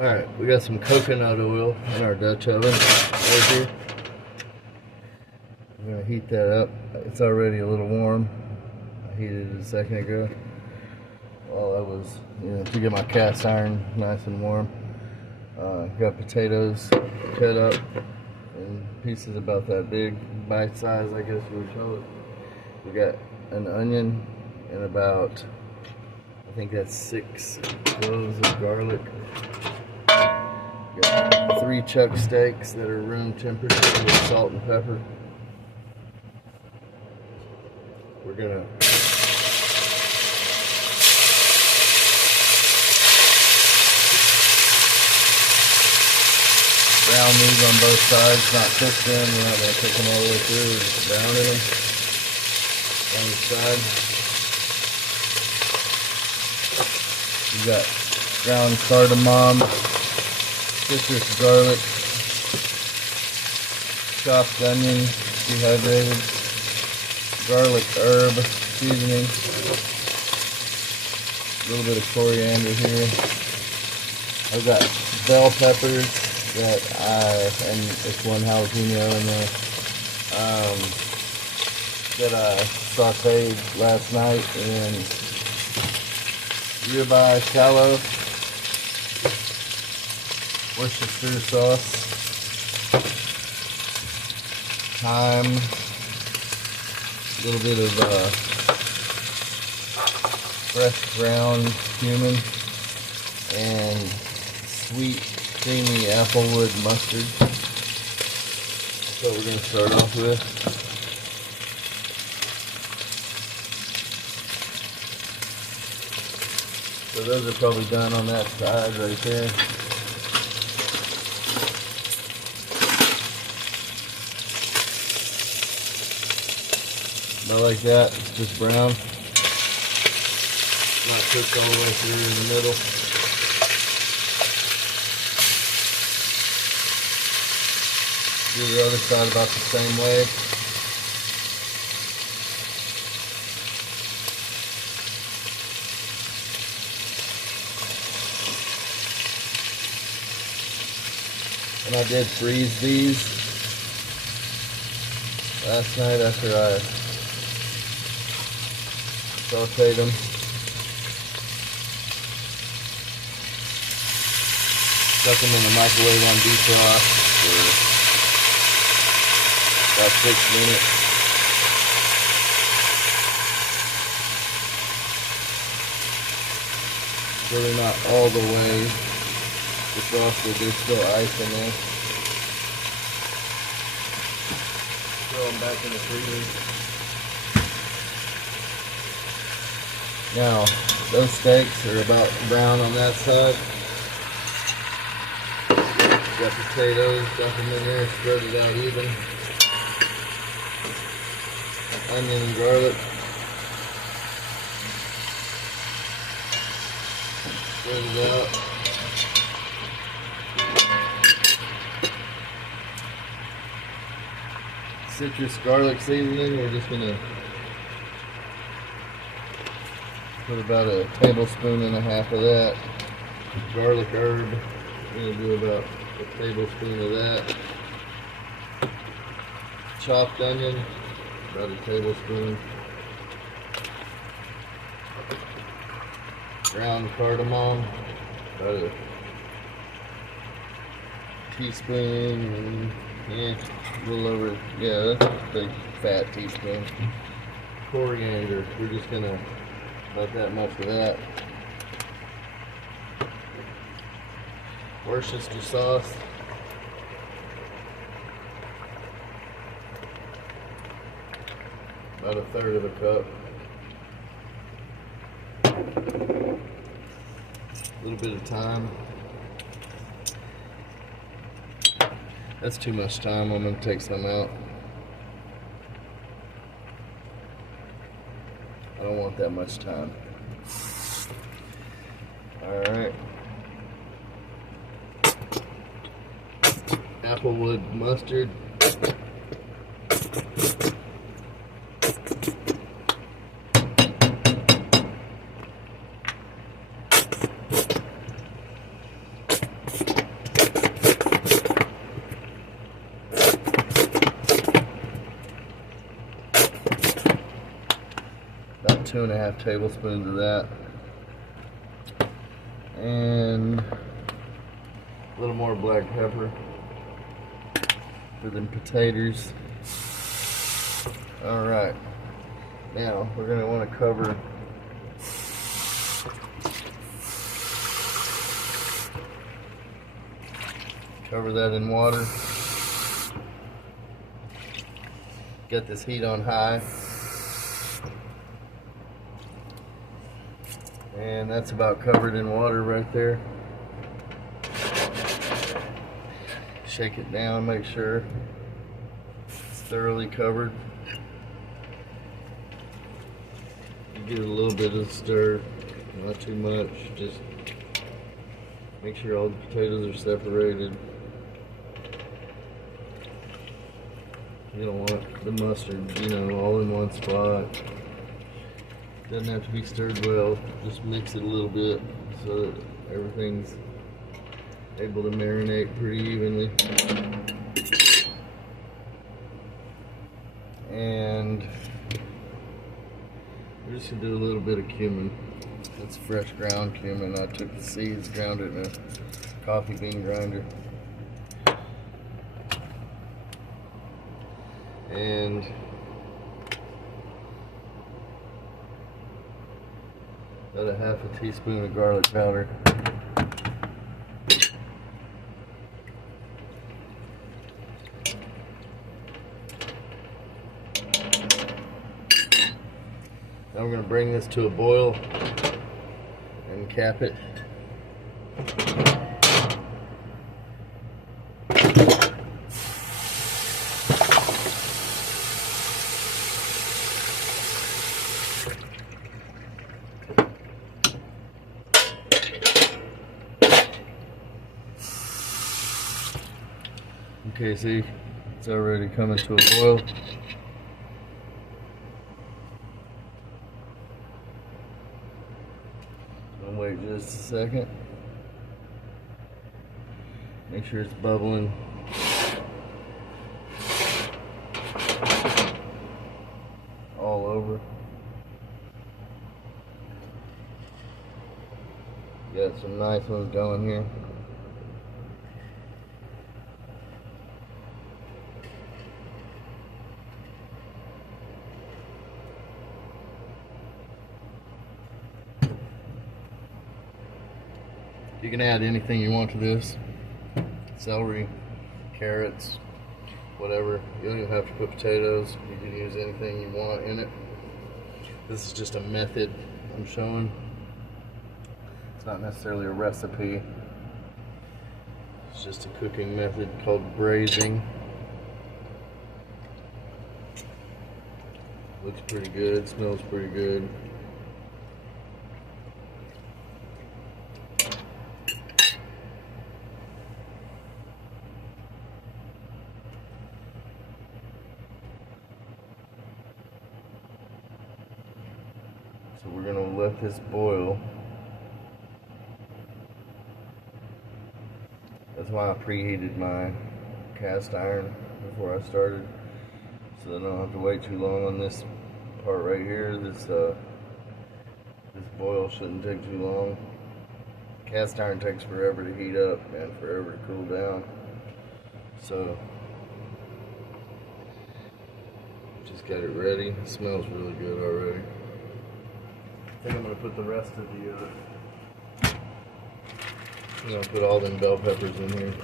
Alright, we got some coconut oil in our Dutch oven right here. We're going to heat that up. It's already a little warm. I heated it a second ago while I was, to get my cast iron nice and warm. Got potatoes cut up in pieces about that big, bite size, I guess you would call it. We got an onion and about, I think that's 6 cloves of garlic. Got 3 chuck steaks that are room temperature with salt and pepper. We're gonna brown these on both sides, not cook them. We're not gonna cook them all the way through. We're just browning them on each side. We got ground cardamom, citrus garlic, chopped onion, dehydrated, garlic herb seasoning, a little bit of coriander here. I've got bell peppers and it's 1 jalapeno in there, that I sauteed last night in ribeye shallow, Worcestershire sauce, thyme, a little bit of fresh ground cumin, and sweet creamy applewood mustard. That's what we're going to start off with. So those are probably done on that side right there. About like that, it's just brown. Not cooked all the way through in the middle. Do the other side about the same way. And I did freeze these last night after I sauteed them. Stuck them in the microwave on defrost for about 6 minutes. Really not all the way defrosted, there's still ice in there. Throw them back in the freezer. Now, those steaks are about brown on that side. Got potatoes, dump them in there, spread it out even. Onion and garlic. Spread it out. Citrus garlic seasoning, we're just going to put about a tablespoon and a half of that. Garlic herb, we're going to do about a tablespoon of that. Chopped onion, about a tablespoon. Ground cardamom, about a teaspoon, a little over, that's a big fat teaspoon. Coriander, we're just gonna, about that much of that. Worcestershire sauce. About a third of a cup. A little bit of thyme. That's too much thyme, I'm going to take some out. I don't want that much thyme. Alright. Applewood mustard. About 2.5 tablespoons of that. And a little more black pepper for them potatoes. Alright, now we're going to want to cover that in water. Get this heat on high. And that's about covered in water right there. Shake it down, make sure it's thoroughly covered. Give it a little bit of stir, not too much. Just make sure all the potatoes are separated. You don't want the mustard, all in one spot. Doesn't have to be stirred well. Just mix it a little bit so that everything's able to marinate pretty evenly. And we're just gonna do a little bit of cumin. It's fresh ground cumin. I took the seeds, ground it in a coffee bean grinder. And about a half a teaspoon of garlic powder. Now we're going to bring this to a boil and cap it. Okay, see, it's already coming to a boil. I'll wait just a second. Make sure it's bubbling. All over. Got some nice ones going here. You can add anything you want to this. Celery, carrots, whatever. You don't even have to put potatoes. You can use anything you want in it. This is just a method I'm showing. It's not necessarily a recipe. It's just a cooking method called braising. Looks pretty good, smells pretty good. So we're going to let this boil. That's why I preheated my cast iron before I started, so that I don't have to wait too long on this part right here. This boil shouldn't take too long. Cast iron takes forever to heat up and forever to cool down. So just got it ready. It smells really good already. I think I'm going to put the rest of the, I'm going to put all them bell peppers in here.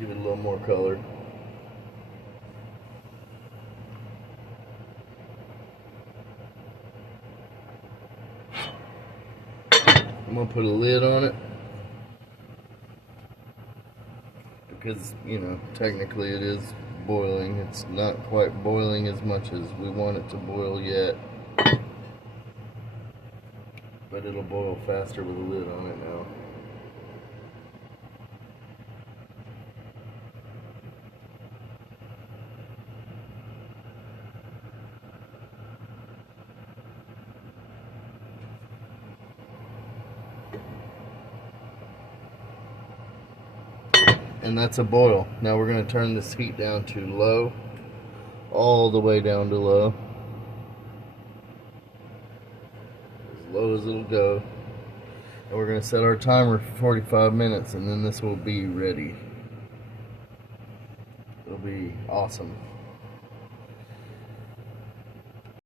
Give it a little more color. I'm going to put a lid on it because, technically it is boiling. It's not quite boiling as much as we want it to boil yet, but it'll boil faster with a lid on it now. and that's a boil. Now we're going to turn this heat down to low, all the way down to low, as low as it'll go. And we're going to set our timer for 45 minutes, and then this will be ready. It'll be awesome.